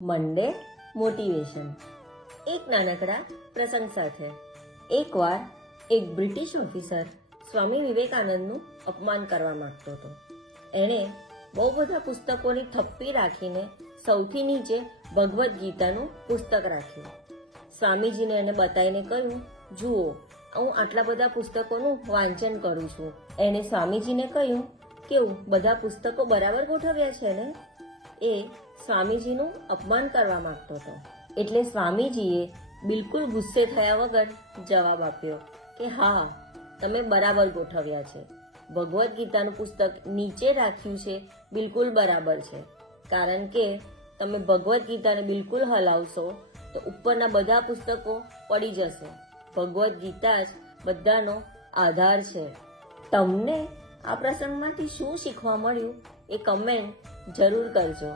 મંડે motivation. એક નાનકડા પ્રસંગ સાથે એકવાર એક બ્રિટિશ ઓફિસર સ્વામી વિવેકાનંદનું અપમાન કરવા માંગતો હતો. એણે બહુ બધા પુસ્તકોની થપ્પી રાખીને સૌથી નીચે ભગવદ્ ગીતાનું પુસ્તક રાખ્યું. સ્વામીજીને એને બતાવીને કહ્યું, જુઓ, હું આટલા બધા પુસ્તકોનું વાંચન કરું છું. એણે સ્વામીજીને કહ્યું, કેવું બધા પુસ્તકો બરાબર ગોઠવ્યા છે ને? એ સ્વામીજીનું અપમાન કરવા માંગતો હતો. એટલે સ્વામીજીએ બિલકુલ ગુસ્સે થયા વગર જવાબ આપ્યો કે હા, તમે બરાબર ગોઠવ્યા છે. ભગવદ્ ગીતાનું પુસ્તક નીચે રાખ્યું છે બિલકુલ બરાબર છે, કારણ કે તમે ભગવદ્ ગીતાને બિલકુલ હલાવશો તો ઉપરના બધા પુસ્તકો પડી જશે. ભગવદ્ ગીતા જ બધાનો આધાર છે. તમને આ પ્રસંગમાંથી શું શીખવા મળ્યું એ કમેન્ટ જરૂર કરજો.